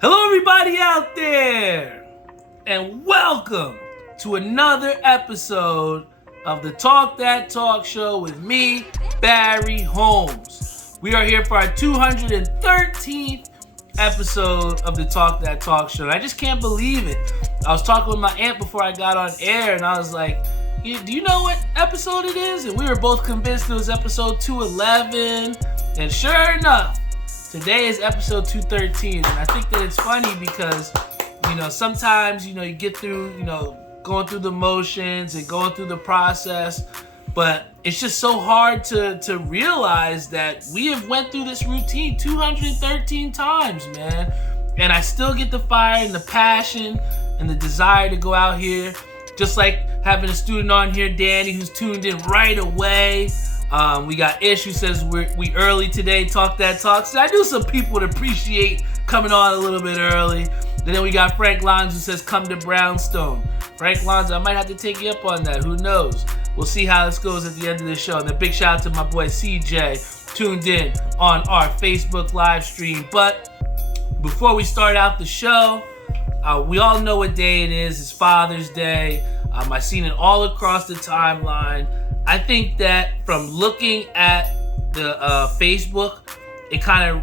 Hello, everybody out there, and welcome to another episode of the Talk That Talk Show with me, Barry Holmes. We are here for our 213th episode of the Talk That Talk Show, and I just can't believe it. I was talking with my aunt before I got on air, and I was like, do you know what episode it is? And we were both convinced it was episode 211, and sure enough, today is episode 213, and I think that it's funny because, sometimes, you get through, going through the motions and going through the process, but it's just so hard to realize that we have went through this routine 213 times, man. And I still get the fire and the passion and the desire to go out here, just like having a student on here, Danny, who's tuned in right away. We got Ish, who says we early today, talk that talk. So I knew some people would appreciate coming on a little bit early. And then we got Frank Lons, who says come to Brownstone. Frank Lons, I might have to take you up on that. Who knows? We'll see how this goes at the end of the show. And a big shout out to my boy CJ, tuned in on our Facebook live stream. But before we start out the show, we all know what day it is. It's Father's Day. I've seen it all across the timeline. I think that from looking at the Facebook, it kind of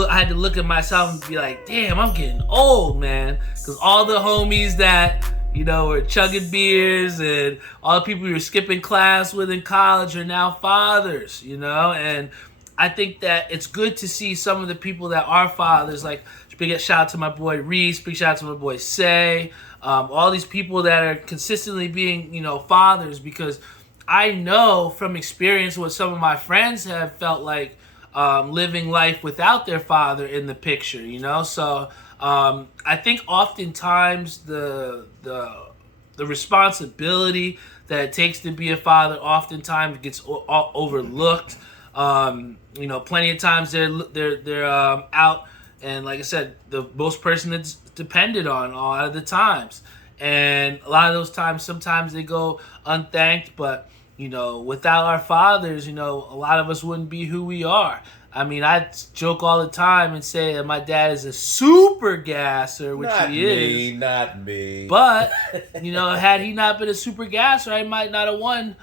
I had to look at myself and be like, damn, I'm getting old, man. Because all the homies that, were chugging beers and all the people we were skipping class with in college are now fathers, And I think that it's good to see some of the people that are fathers, like big shout out to my boy Reese, big shout out to my boy Say, all these people that are consistently being, fathers, because I know from experience what some of my friends have felt like living life without their father in the picture, So I think oftentimes the responsibility that it takes to be a father oftentimes gets overlooked. Plenty of times they're out, and like I said, the most person that's depended on a lot of the times, and a lot of those times sometimes they go unthanked, but without our fathers, a lot of us wouldn't be who we are. I mean, I joke all the time and say that my dad is a super gasser, which he is. Not me. But, had he not been a super gasser, I might not have won,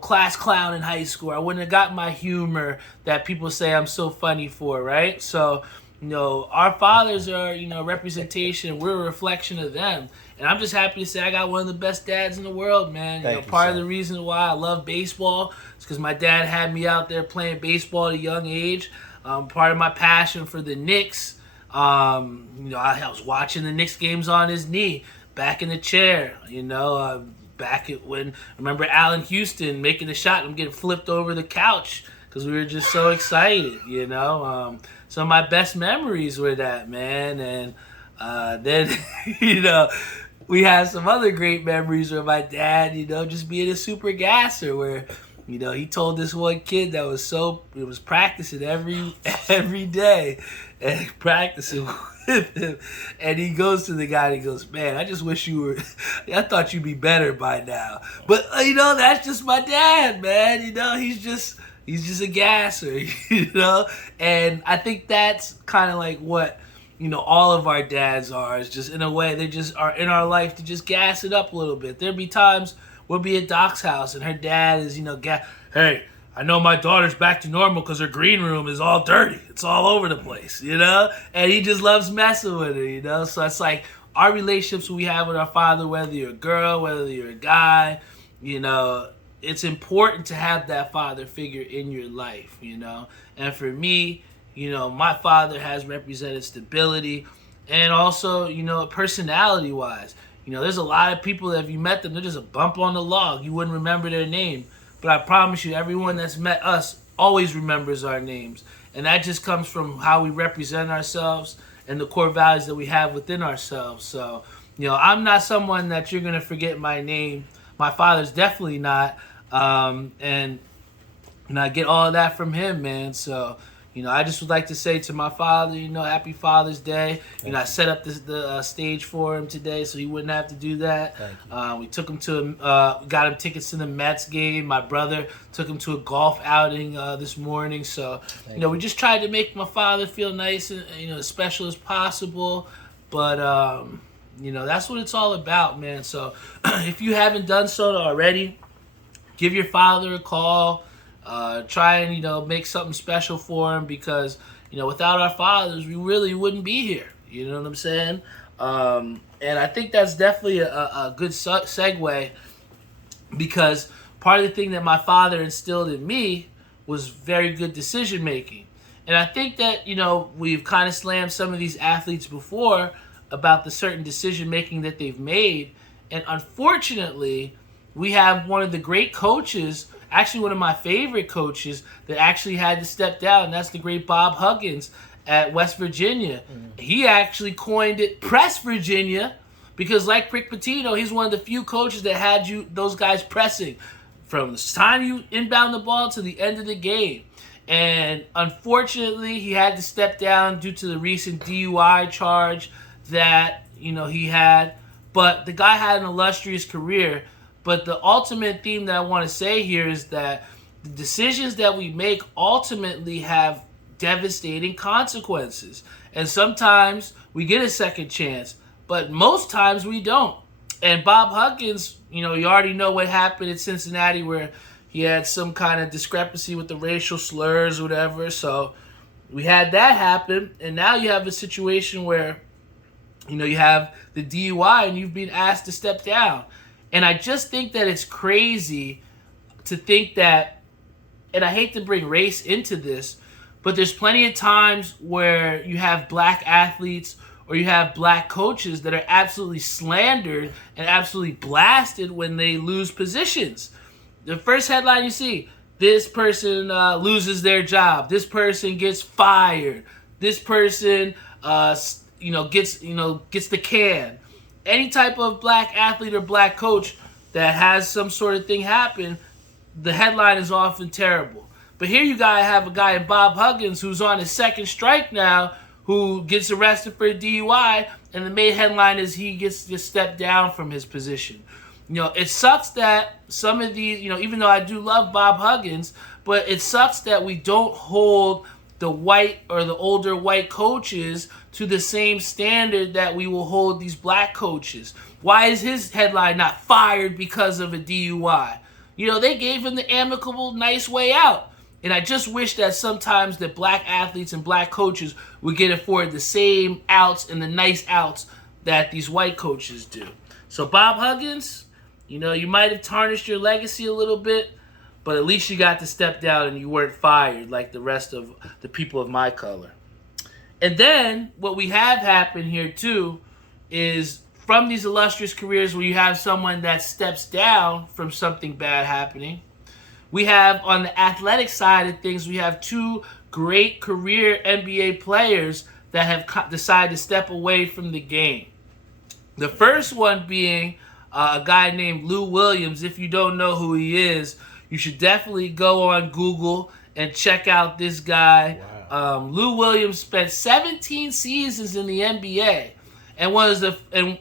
class clown in high school. I wouldn't have got my humor that people say I'm so funny for, right? So, our fathers are, representation. We're a reflection of them. And I'm just happy to say I got one of the best dads in the world, man. Part of the reason why I love baseball is because my dad had me out there playing baseball at a young age. Part of my passion for the Knicks, I was watching the Knicks games on his knee, back in the chair, back at when, remember Allen Houston making the shot and I'm getting flipped over the couch because we were just so excited, Some of my best memories were that, man. And then, we had some other great memories where my dad, just being a super gasser where, he told this one kid that was practicing every day and practicing with him. And he goes to the guy and he goes, man, I just wish you were, I thought you'd be better by now. But, that's just my dad, man. He's just a gasser, And I think that's kind of like what, all of our dads are. Is just in a way they just are in our life to just gas it up a little bit. There'll be times we'll be at Doc's house and her dad is, hey, I know my daughter's back to normal because her green room is all dirty. It's all over the place, And he just loves messing with her, So it's like our relationships we have with our father, whether you're a girl, whether you're a guy, it's important to have that father figure in your life, And for me, my father has represented stability and also, personality-wise. There's a lot of people that if you met them, they're just a bump on the log. You wouldn't remember their name. But I promise you, everyone that's met us always remembers our names. And that just comes from how we represent ourselves and the core values that we have within ourselves. So, I'm not someone that you're going to forget my name. My father's definitely not. And I get all of that from him, man. So, I just would like to say to my father, Happy Father's Day. I set up the stage for him today so he wouldn't have to do that. We took him got him tickets to the Mets game. My brother took him to a golf outing this morning. So, we just tried to make my father feel nice and, as special as possible. But, that's what it's all about, man. So if you haven't done so already, give your father a call. Try and, make something special for him because, without our fathers, we really wouldn't be here. You know what I'm saying? And I think that's definitely a good segue because part of the thing that my father instilled in me was very good decision making. And I think that, we've kind of slammed some of these athletes before about the certain decision making that they've made. And unfortunately, we have one of the great coaches, actually one of my favorite coaches, that actually had to step down, and that's the great Bob Huggins at West Virginia. He actually coined it Press Virginia because, like Rick Pitino, he's one of the few coaches that had those guys pressing from the time you inbound the ball to the end of the game. And unfortunately, he had to step down due to the recent DUI charge that, he had. But the guy had an illustrious career. But the ultimate theme that I want to say here is that the decisions that we make ultimately have devastating consequences. And sometimes we get a second chance, but most times we don't. And Bob Huggins, you already know what happened in Cincinnati where he had some kind of discrepancy with the racial slurs or whatever. So we had that happen. And now you have a situation where, you have the DUI and you've been asked to step down. And I just think that it's crazy to think that, and I hate to bring race into this, but there's plenty of times where you have black athletes or you have black coaches that are absolutely slandered and absolutely blasted when they lose positions. The first headline you see, this person loses their job, this person gets fired, this person gets the can. Any type of black athlete or black coach that has some sort of thing happen, the headline is often terrible. But here you have a guy in Bob Huggins who's on his second strike now who gets arrested for a DUI, and the main headline is he gets to step down from his position. It sucks that some of these, even though I do love Bob Huggins, but it sucks that we don't hold the white or the older white coaches to the same standard that we will hold these black coaches. Why is his headline not fired because of a DUI? They gave him the amicable, nice way out. And I just wish that sometimes that black athletes and black coaches would get afforded the same outs and the nice outs that these white coaches do. So Bob Huggins, you might have tarnished your legacy a little bit, but at least you got to step down and you weren't fired like the rest of the people of my color. And then what we have happened here too is from these illustrious careers where you have someone that steps down from something bad happening, we have on the athletic side of things, we have two great career NBA players that have decided to step away from the game. The first one being a guy named Lou Williams. If you don't know who he is, you should definitely go on Google and check out this guy. Wow. Lou Williams spent 17 seasons in the NBA and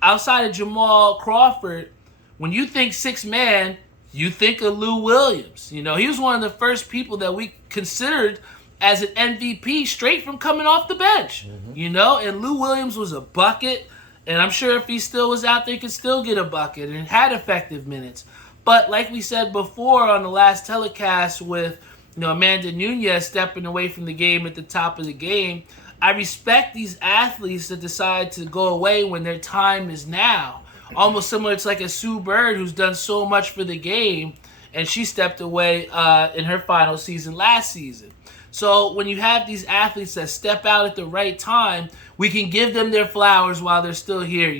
outside of Jamal Crawford, when you think six man, you think of Lou Williams. He was one of the first people that we considered as an MVP straight from coming off the bench. And Lou Williams was a bucket, and I'm sure if he still was out there, he could still get a bucket and had effective minutes. But like we said before on the last telecast with Amanda Nunes stepping away from the game at the top of the game, I respect these athletes that decide to go away when their time is now. Almost similar to like a Sue Bird who's done so much for the game, and she stepped away in her final season last season. So when you have these athletes that step out at the right time, we can give them their flowers while they're still here,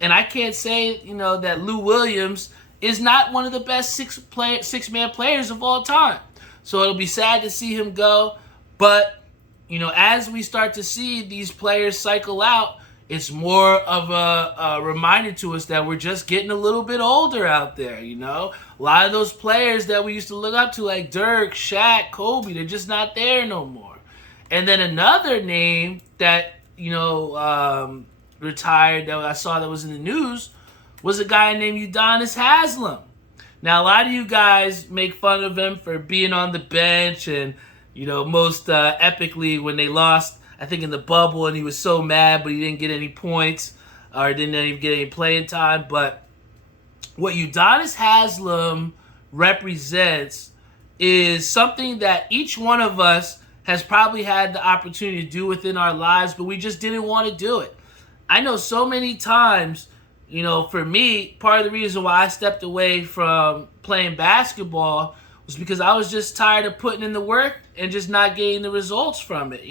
And I can't say, that Lou Williams is not one of the best six-man players of all time. So it'll be sad to see him go. But, as we start to see these players cycle out, It's more of a reminder to us that we're just getting a little bit older out there, you know? A lot of those players that we used to look up to, like Dirk, Shaq, Kobe, they're just not there no more. And then another name that, retired that I saw that was in the news was a guy named Udonis Haslem. Now, a lot of you guys make fun of him for being on the bench and, most epically when they lost, I think in the bubble, and he was so mad, but he didn't get any points or didn't even get any playing time. But what Udonis Haslem represents is something that each one of us has probably had the opportunity to do within our lives, but we just didn't want to do it. I know so many times, for me, part of the reason why I stepped away from playing basketball was because I was just tired of putting in the work and just not getting the results from it,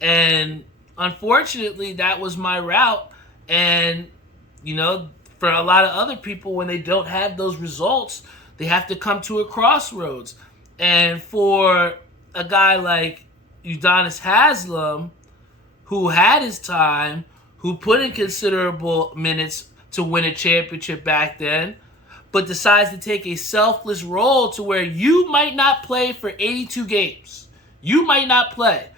And unfortunately, that was my route. And, for a lot of other people, when they don't have those results, they have to come to a crossroads. And for a guy like Udonis Haslem, who had his time, who put in considerable minutes to win a championship back then, but decides to take a selfless role to where you might not play for 82 games. You might not play,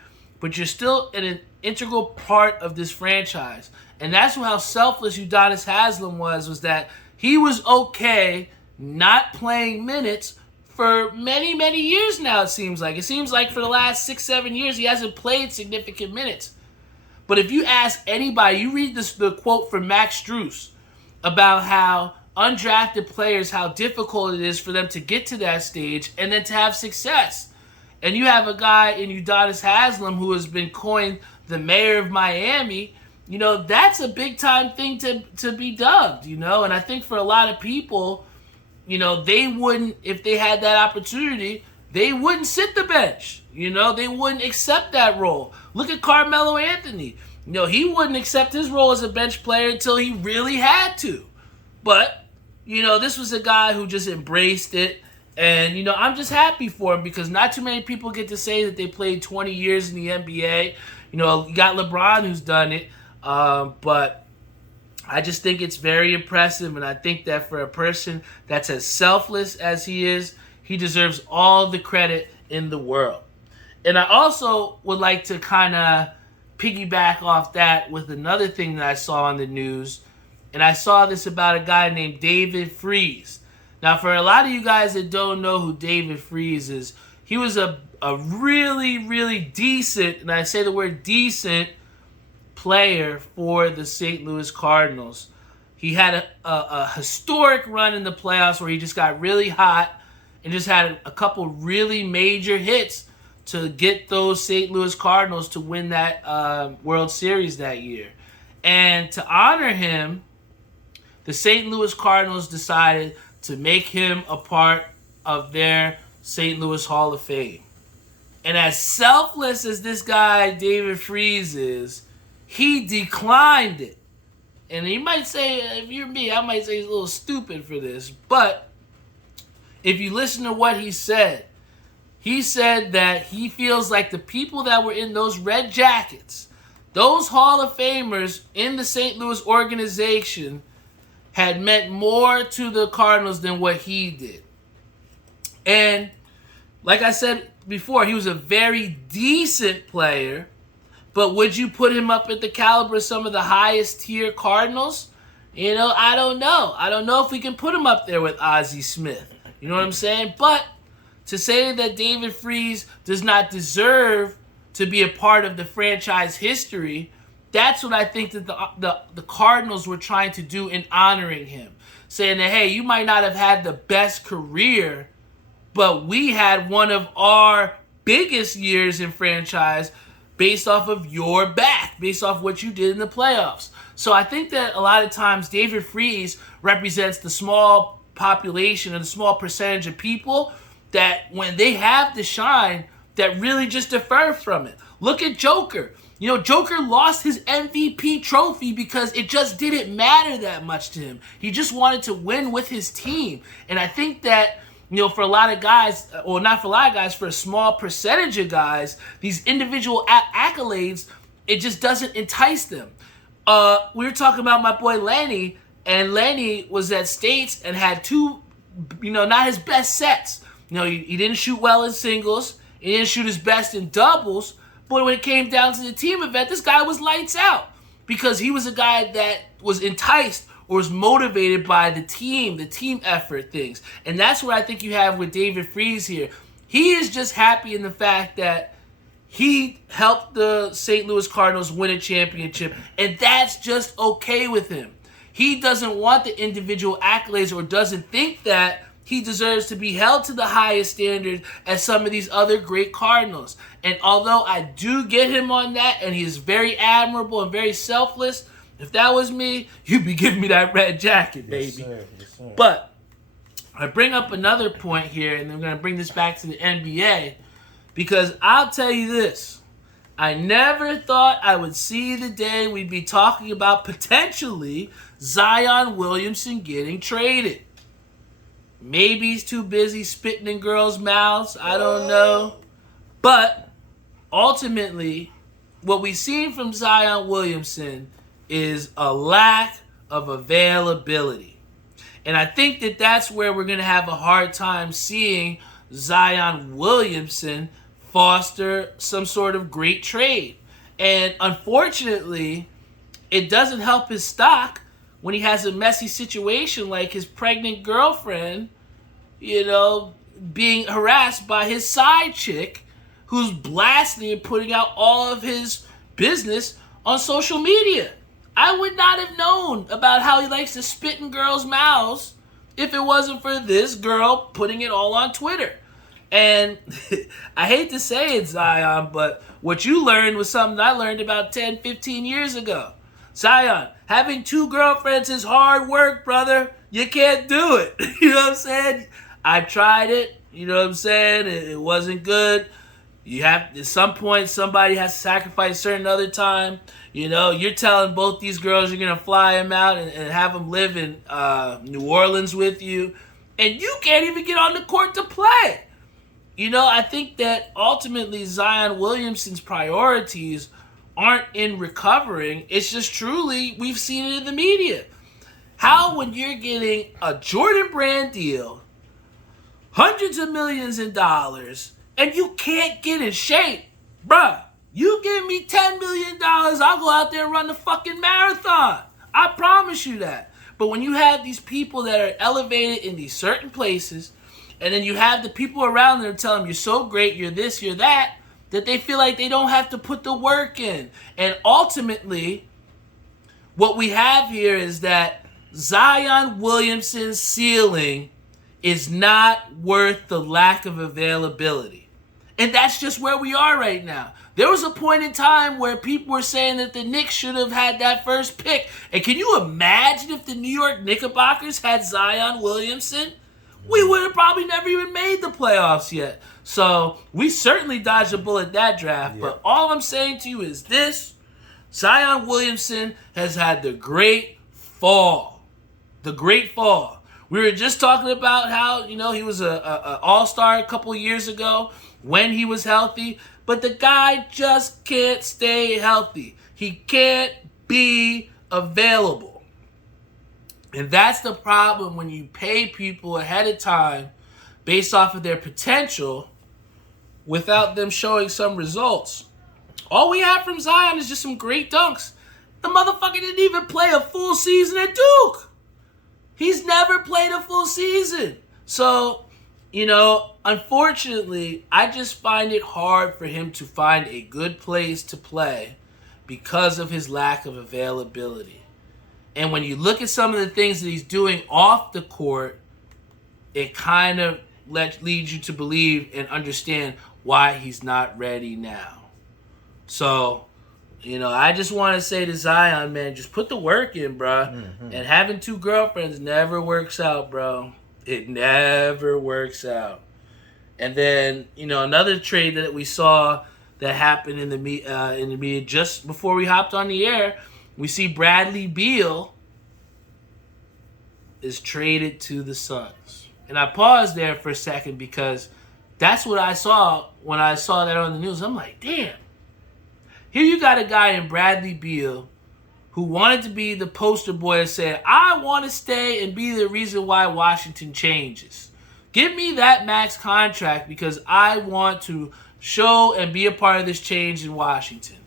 but you're still an integral part of this franchise. And that's how selfless Udonis Haslem was that he was okay not playing minutes for many, many years now, it seems like. It seems like for the last 6-7 years, he hasn't played significant minutes. But if you ask anybody, you read the quote from Max Strus about how undrafted players, how difficult it is for them to get to that stage and then to have success. And you have a guy in Udonis Haslem who has been coined the mayor of Miami. That's a big time thing to be dubbed, And I think for a lot of people, they wouldn't, if they had that opportunity, they wouldn't sit the bench. They wouldn't accept that role. Look at Carmelo Anthony. He wouldn't accept his role as a bench player until he really had to. But, this was a guy who just embraced it. And, I'm just happy for him because not too many people get to say that they played 20 years in the NBA. You got LeBron who's done it. But I just think it's very impressive. And I think that for a person that's as selfless as he is, he deserves all the credit in the world. And I also would like to kind of piggyback off that with another thing that I saw in the news. And I saw this about a guy named David Freese. Now, for a lot of you guys that don't know who David Freese is, he was a really, really decent, and I say the word decent, player for the St. Louis Cardinals. He had a historic run in the playoffs where he just got really hot and just had a couple really major hits to get those St. Louis Cardinals to win that World Series that year. And to honor him, the St. Louis Cardinals decided to make him a part of their St. Louis Hall of Fame. And as selfless as this guy, David Freese, is, he declined it. And you might say, if you're me, I might say he's a little stupid for this. But if you listen to what he said that he feels like the people that were in those red jackets, those Hall of Famers in the St. Louis organization, had meant more to the Cardinals than what he did. And like I said before, he was a very decent player. But would you put him up at the caliber of some of the highest tier Cardinals? I don't know. I don't know if we can put him up there with Ozzie Smith. You know what I'm saying? But to say that David Freese does not deserve to be a part of the franchise history, that's what I think that the Cardinals were trying to do in honoring him. Saying that, hey, you might not have had the best career, but we had one of our biggest years in franchise based off of your back, based off what you did in the playoffs. So I think that a lot of times David Freese represents the small population and the small percentage of people that when they have the shine, that really just defer from it. Look at Joker. Joker lost his MVP trophy because it just didn't matter that much to him. He just wanted to win with his team. And I think that, for a lot of guys, or not for a lot of guys, for a small percentage of guys, these individual accolades, it just doesn't entice them. we were talking about my boy Lenny, and Lenny was at States and had two, not his best sets. He didn't shoot well in singles. He didn't shoot his best in doubles. But when it came down to the team event, this guy was lights out because he was a guy that was enticed or was motivated by the team effort things. And that's what I think you have with David Freese here. He is just happy in the fact that he helped the St. Louis Cardinals win a championship, and that's just okay with him. He doesn't want the individual accolades or doesn't think that he deserves to be held to the highest standard as some of these other great Cardinals. And although I do get him on that, and he's very admirable and very selfless, if that was me, you'd be giving me that red jacket, baby. Yes, sir. Yes, sir. But I bring up another point here, and I'm going to bring this back to the NBA, because I'll tell you this. I never thought I would see the day we'd be talking about potentially Zion Williamson getting traded. Maybe he's too busy spitting in girls' mouths. I don't know. But ultimately, what we've seen from Zion Williamson is a lack of availability. And I think that that's where we're going to have a hard time seeing Zion Williamson foster some sort of great trade. And unfortunately, it doesn't help his stock when he has a messy situation like his pregnant girlfriend, being harassed by his side chick who's blasting and putting out all of his business on social media. I would not have known about how he likes to spit in girls' mouths if it wasn't for this girl putting it all on Twitter. And I hate to say it, Zion, but what you learned was something I learned about 10, 15 years ago. Zion, having two girlfriends is hard work, brother. You can't do it. You know what I'm saying? I tried it. You know what I'm saying? It wasn't good. You have, at some point, somebody has to sacrifice a certain other time. You're telling both these girls you're going to fly them out and have them live in New Orleans with you. And you can't even get on the court to play. I think that ultimately Zion Williamson's priorities aren't in recovering. It's just truly, we've seen it in the media. How, when you're getting a Jordan Brand deal, hundreds of millions in dollars, and you can't get in shape, bruh, you give me $10 million, I'll go out there and run the fucking marathon. I promise you that. But when you have these people that are elevated in these certain places, and then you have the people around them telling them you're so great, you're this, you're that they feel like they don't have to put the work in. And ultimately, what we have here is that Zion Williamson's ceiling is not worth the lack of availability. And that's just where we are right now. There was a point in time where people were saying that the Knicks should have had that first pick. And can you imagine if the New York Knickerbockers had Zion Williamson? We would have probably never even made the playoffs yet. So we certainly dodged a bullet that draft. Yep. But all I'm saying to you is this. Zion Williamson has had the great fall. The great fall. We were just talking about how, he was a all-star a couple years ago when he was healthy. But the guy just can't stay healthy. He can't be available. And that's the problem when you pay people ahead of time based off of their potential without them showing some results. All we have from Zion is just some great dunks. The motherfucker didn't even play a full season at Duke. He's never played a full season. So, unfortunately, I just find it hard for him to find a good place to play because of his lack of availability. And when you look at some of the things that he's doing off the court, it kind of leads you to believe and understand why he's not ready now. So, I just want to say to Zion, man, just put the work in, bro. Mm-hmm. And having two girlfriends never works out, bro. It never works out. And then, another trade that we saw that happened in the media just before we hopped on the air, we see Bradley Beal is traded to the Suns. And I paused there for a second because that's what I saw when I saw that on the news. I'm like, damn. Here you got a guy in Bradley Beal who wanted to be the poster boy and said, I want to stay and be the reason why Washington changes. Give me that max contract because I want to show and be a part of this change in Washington.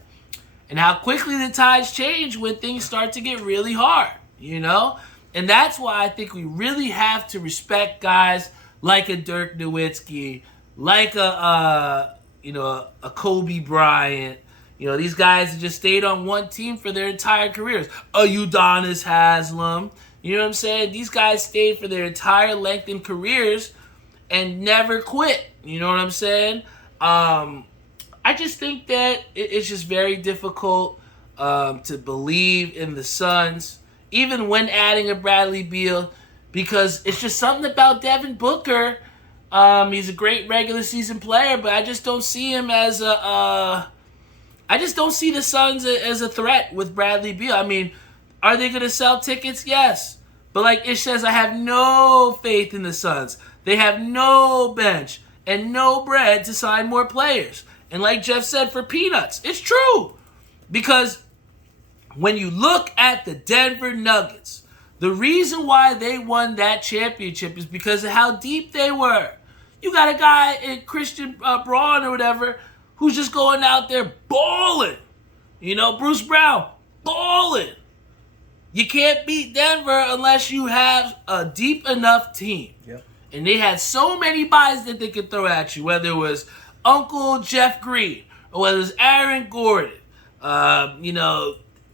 And how quickly the tides change when things start to get really hard, And that's why I think we really have to respect guys like a Dirk Nowitzki, like a Kobe Bryant. These guys just stayed on one team for their entire careers. A Udonis Haslem. You know what I'm saying? These guys stayed for their entire lengthened careers and never quit. You know what I'm saying? I just think that it's just very difficult to believe in the Suns, even when adding a Bradley Beal, because it's just something about Devin Booker. He's a great regular season player, but I just don't see him as I just don't see the Suns as a threat with Bradley Beal. I mean, are they going to sell tickets? Yes. But like Ish says, I have no faith in the Suns. They have no bench and no bread to sign more players. And like Jeff said, for peanuts. It's true. Because when you look at the Denver Nuggets, the reason why they won that championship is because of how deep they were. You got a guy in Christian Braun or whatever who's just going out there balling. Bruce Brown, balling. You can't beat Denver unless you have a deep enough team. Yep. And they had so many buys that they could throw at you, whether it was Uncle Jeff Green or whether it was Aaron Gordon. And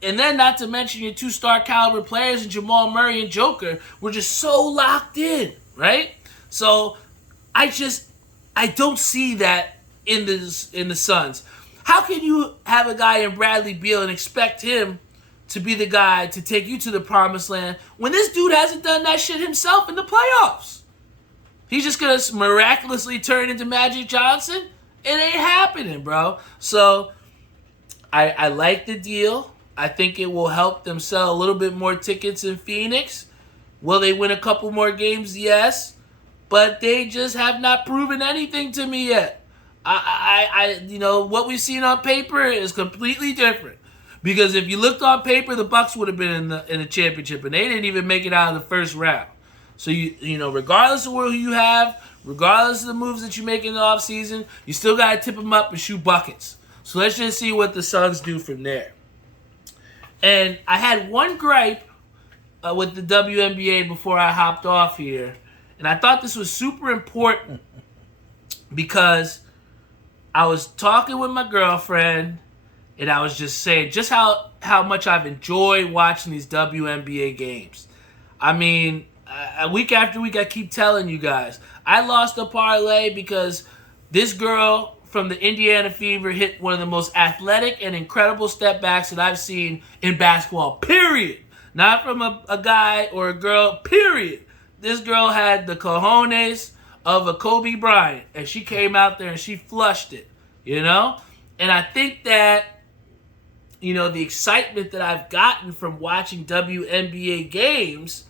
then not to mention your 2-star caliber players and Jamal Murray and Joker were just so locked in, right? So I don't see that in the Suns. How can you have a guy in Bradley Beal and expect him to be the guy to take you to the promised land when this dude hasn't done that shit himself in the playoffs? He's just going to miraculously turn into Magic Johnson? It ain't happening, bro. So I like the deal. I think it will help them sell a little bit more tickets in Phoenix. Will they win a couple more games? Yes. But they just have not proven anything to me yet. What we've seen on paper is completely different. Because if you looked on paper, the Bucks would have been in the championship, and they didn't even make it out of the first round. So regardless of who you have, regardless of the moves that you make in the offseason, you still got to tip them up and shoot buckets. So let's just see what the Suns do from there. And I had one gripe with the WNBA before I hopped off here, and I thought this was super important because I was talking with my girlfriend, and I was just saying just how much I've enjoyed watching these WNBA games. I mean, week after week, I keep telling you guys, I lost a parlay because this girl from the Indiana Fever hit one of the most athletic and incredible step backs that I've seen in basketball, period. Not from a guy or a girl, period. This girl had the cojones of a Kobe Bryant, and she came out there and she flushed it, And I think that, the excitement that I've gotten from watching WNBA games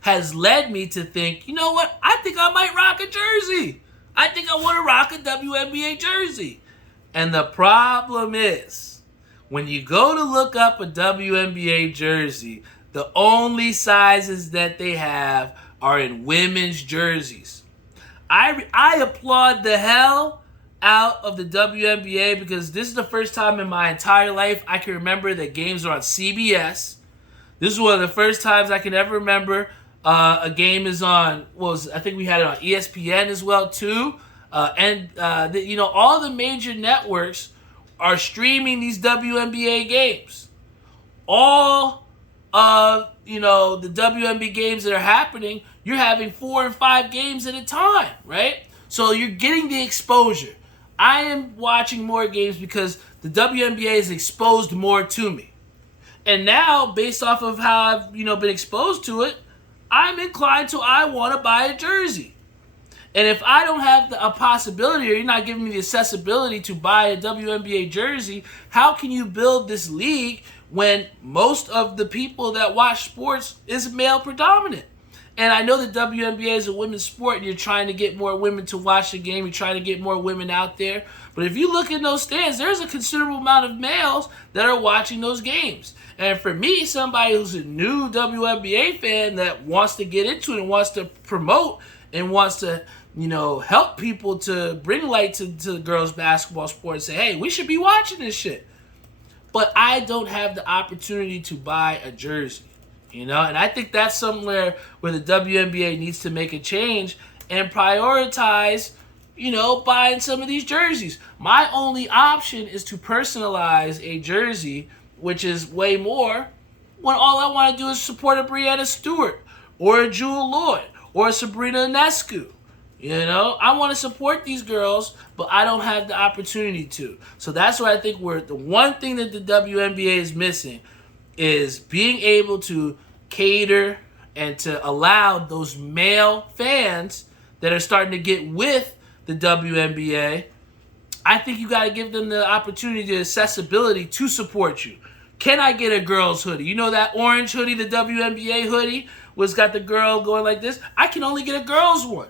has led me to think, you know what? I think I might rock a jersey. I think I want to rock a WNBA jersey. And the problem is, when you go to look up a WNBA jersey, the only sizes that they have are in women's jerseys. I applaud the hell out of the WNBA because this is the first time in my entire life I can remember that games are on CBS. This is one of the first times I can ever remember a game is on. I think we had it on ESPN as well too, all the major networks are streaming these WNBA games. All of the WNBA games that are happening, you're having 4 and 5 games at a time, right? So you're getting the exposure. I am watching more games because the WNBA has exposed more to me. And now, based off of how I've been exposed to it, I'm inclined to I want to buy a jersey. And if I don't have a possibility, or you're not giving me the accessibility to buy a WNBA jersey, how can you build this league when most of the people that watch sports is male predominant? And I know the WNBA is a women's sport, and you're trying to get more women to watch the game. You're trying to get more women out there. But if you look in those stands, there's a considerable amount of males that are watching those games. And for me, somebody who's a new WNBA fan that wants to get into it and wants to promote and wants to, help people to bring light to the girls' basketball sport and say, hey, we should be watching this shit. But I don't have the opportunity to buy a jersey, and I think that's somewhere where the WNBA needs to make a change and prioritize, buying some of these jerseys. My only option is to personalize a jersey, which is way more, when all I want to do is support a Brianna Stewart or a Jewel Lloyd or a Sabrina Ionescu. I want to support these girls, but I don't have the opportunity to. So that's why I think the one thing that the WNBA is missing is being able to cater and to allow those male fans that are starting to get with the WNBA. I think you got to give them the opportunity, the accessibility to support you. Can I get a girl's hoodie? You know that orange hoodie, the WNBA hoodie, was got the girl going like this? I can only get a girl's one.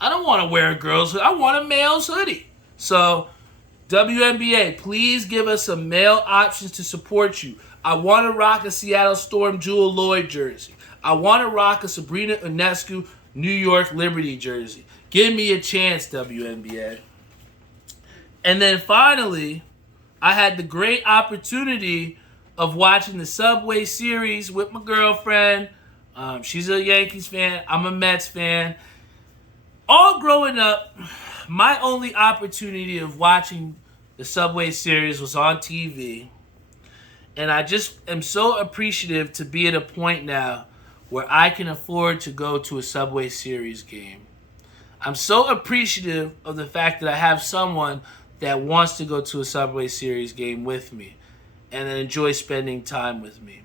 I don't want to wear a girl's hoodie. I want a male's hoodie. So, WNBA, please give us some male options to support you. I want to rock a Seattle Storm Jewel Lloyd jersey. I want to rock a Sabrina Ionescu New York Liberty jersey. Give me a chance, WNBA. And then finally, I had the great opportunity of watching the Subway Series with my girlfriend. She's a Yankees fan. I'm a Mets fan. All growing up, my only opportunity of watching the Subway Series was on TV. And I just am so appreciative to be at a point now where I can afford to go to a Subway Series game. I'm so appreciative of the fact that I have someone that wants to go to a Subway Series game with me and that enjoys spending time with me.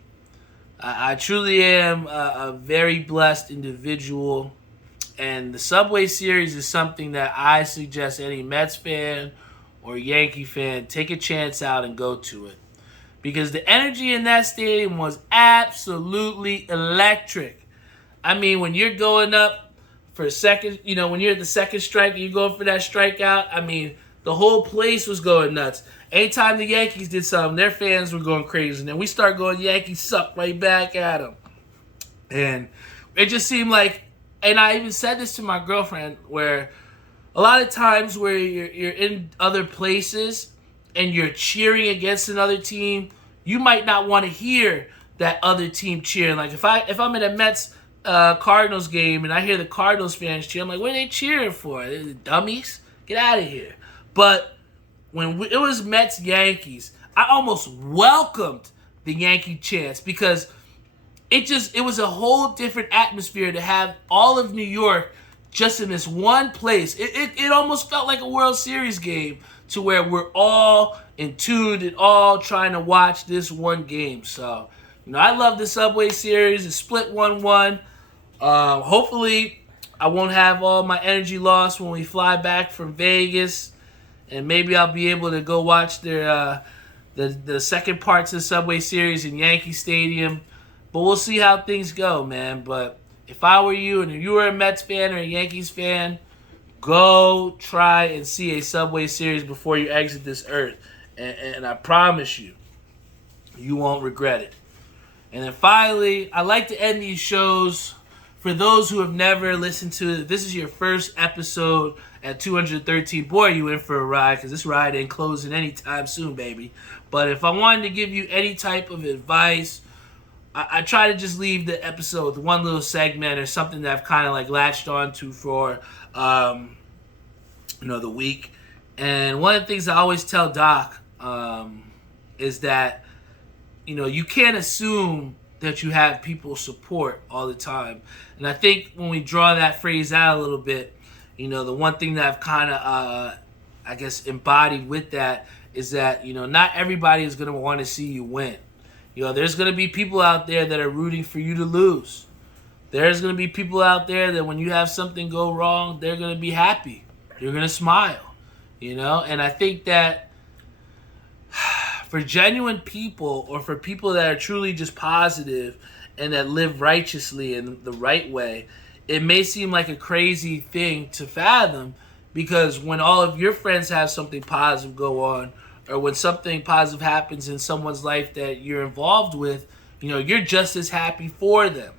I truly am a very blessed individual, and the Subway Series is something that I suggest any Mets fan or Yankee fan take a chance out and go to it. Because the energy in that stadium was absolutely electric. I mean, when you're going up for a second, when you're at the second strike and you're going for that strikeout, I mean, the whole place was going nuts. Anytime the Yankees did something, their fans were going crazy. And then we start going, Yankees suck, right back at them. And it just seemed like, and I even said this to my girlfriend, where a lot of times where you're in other places and you're cheering against another team, you might not want to hear that other team cheering. Like if I'm at a Mets Cardinals game and I hear the Cardinals fans cheer, I'm like, what are they cheering for? They're the dummies? Get out of here. But when it was Mets Yankees, I almost welcomed the Yankee chants because it was a whole different atmosphere to have all of New York just in this one place. It almost felt like a World Series game, to where we're all in tune and all trying to watch this one game. So, I love the Subway Series. It's split 1-1. Hopefully, I won't have all my energy lost when we fly back from Vegas. And maybe I'll be able to go watch their the second parts of the Subway Series in Yankee Stadium. But we'll see how things go, man. But if I were you, and if you were a Mets fan or a Yankees fan, go try and see a Subway Series before you exit this earth. And I promise you, you won't regret it. And then finally, I like to end these shows for those who have never listened to it. This is your first episode at 213. Boy, you in for a ride, because this ride ain't closing anytime soon, baby. But if I wanted to give you any type of advice, I try to just leave the episode with one little segment or something that I've kind of like latched onto for the week. And one of the things I always tell Doc is that you can't assume that you have people's support all the time. And I think when we draw that phrase out a little bit, the one thing that I've kind of embodied with that is that not everybody is going to want to see you win. There's going to be people out there that are rooting for you to lose. There's going to be people out there that when you have something go wrong, they're going to be happy. They're going to smile, And I think that for genuine people, or for people that are truly just positive and that live righteously in the right way, it may seem like a crazy thing to fathom, because when all of your friends have something positive go on, or when something positive happens in someone's life that you're involved with, you're just as happy for them.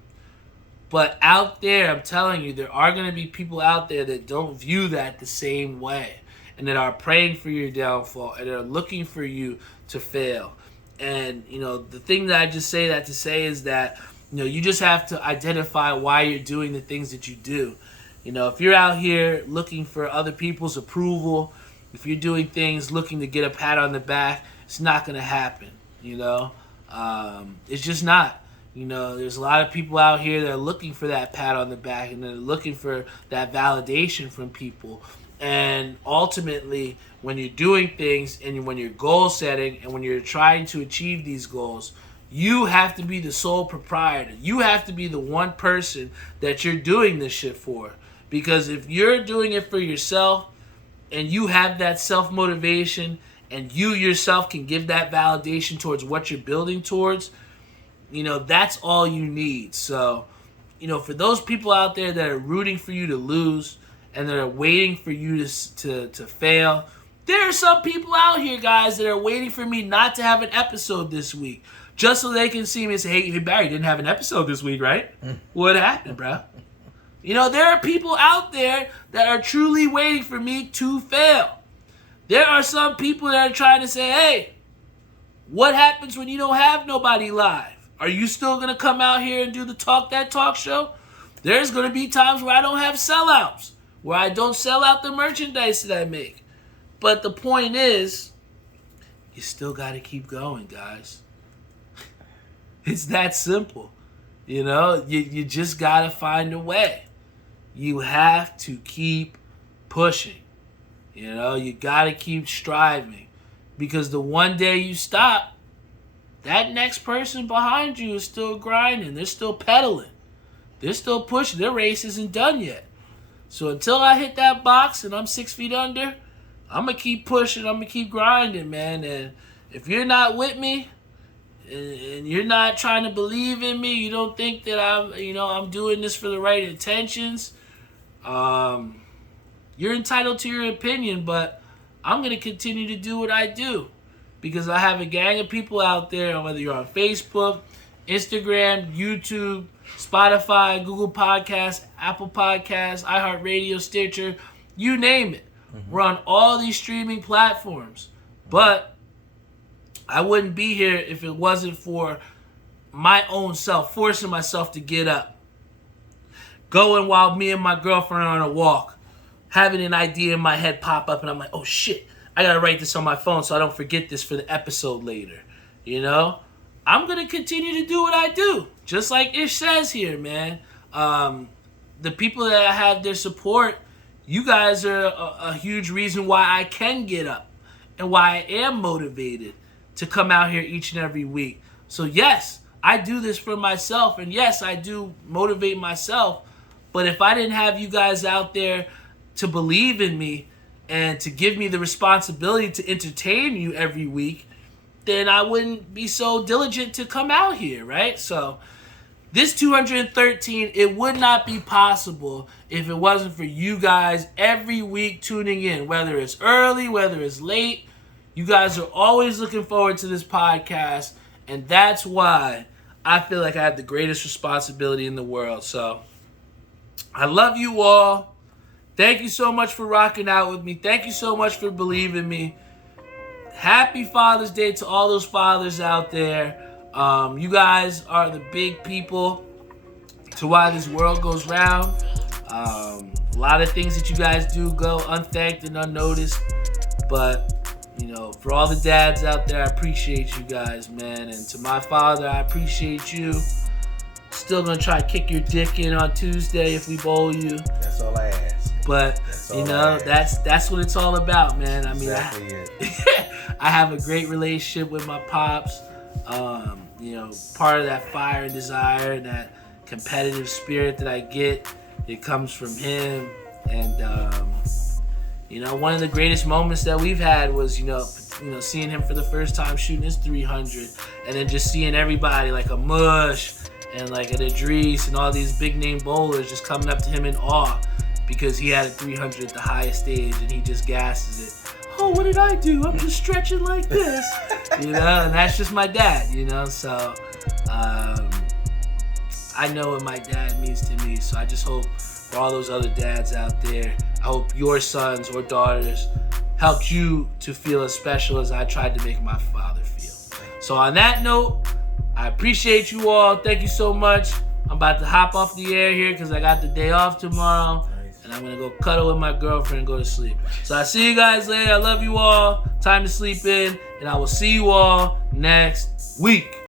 But out there, I'm telling you, there are going to be people out there that don't view that the same way, and that are praying for your downfall, and are looking for you to fail. And, the thing that I just say that to say is that, you just have to identify why you're doing the things that you do. If you're out here looking for other people's approval, if you're doing things looking to get a pat on the back, it's not going to happen, It's just not. There's a lot of people out here that are looking for that pat on the back, and they're looking for that validation from people. And ultimately, when you're doing things and when you're goal setting and when you're trying to achieve these goals, you have to be the sole proprietor. You have to be the one person that you're doing this shit for. Because if you're doing it for yourself and you have that self-motivation and you yourself can give that validation towards what you're building towards, that's all you need. So, for those people out there that are rooting for you to lose and that are waiting for you to fail, there are some people out here, guys, that are waiting for me not to have an episode this week, just so they can see me and say, hey, Barry, you didn't have an episode this week, right? What happened, bro? There are people out there that are truly waiting for me to fail. There are some people that are trying to say, hey, what happens when you don't have nobody live? Are you still going to come out here and do the Talk That Talk show? There's going to be times where I don't have sellouts, where I don't sell out the merchandise that I make. But the point is, you still got to keep going, guys. It's that simple. You just got to find a way. You have to keep pushing. You got to keep striving. Because the one day you stop, that next person behind you is still grinding. They're still pedaling. They're still pushing. Their race isn't done yet. So until I hit that box and I'm 6 feet under, I'm going to keep pushing. I'm going to keep grinding, man. And if you're not with me and you're not trying to believe in me, you don't think that I'm doing this for the right intentions, you're entitled to your opinion, but I'm going to continue to do what I do. Because I have a gang of people out there, whether you're on Facebook, Instagram, YouTube, Spotify, Google Podcasts, Apple Podcasts, iHeartRadio, Stitcher, you name it. Mm-hmm. We're on all these streaming platforms. But I wouldn't be here if it wasn't for my own self, forcing myself to get up. Going while me and my girlfriend are on a walk, having an idea in my head pop up, and I'm like, oh shit. I gotta write this on my phone so I don't forget this for the episode later. I'm gonna continue to do what I do. Just like Ish says here, man. The people that have their support, you guys are a huge reason why I can get up and why I am motivated to come out here each and every week. So yes, I do this for myself, and yes, I do motivate myself. But if I didn't have you guys out there to believe in me and to give me the responsibility to entertain you every week, then I wouldn't be so diligent to come out here, right? So this 213, it would not be possible if it wasn't for you guys every week tuning in, whether it's early, whether it's late. You guys are always looking forward to this podcast, and that's why I feel like I have the greatest responsibility in the world. So I love you all. Thank you so much for rocking out with me. Thank you so much for believing me. Happy Father's Day to all those fathers out there. You guys are the big people to why this world goes round. A lot of things that you guys do go unthanked and unnoticed. But, for all the dads out there, I appreciate you guys, man. And to my father, I appreciate you. Still going to try to kick your dick in on Tuesday if we bowl you. That's all I ask. But that's what it's all about, man. I mean, I have a great relationship with my pops. Part of that fire and desire and that competitive spirit that I get, it comes from him. And one of the greatest moments that we've had was seeing him for the first time shooting his 300, and then just seeing everybody like a Mush and like an Idris and all these big name bowlers just coming up to him in awe. Because he had a 300 at the highest stage and he just gasses it. Oh oh, what did I do? I'm just stretching like this. And that's just my dad, so I know what my dad means to me. So I just hope for all those other dads out there, I hope your sons or daughters helped you to feel as special as I tried to make my father feel. So on that note, I appreciate you all. Thank you so much. I'm about to hop off the air here because I got the day off tomorrow. And I'm going to go cuddle with my girlfriend and go to sleep. So I'll see you guys later. I love you all. Time to sleep in. And I will see you all next week.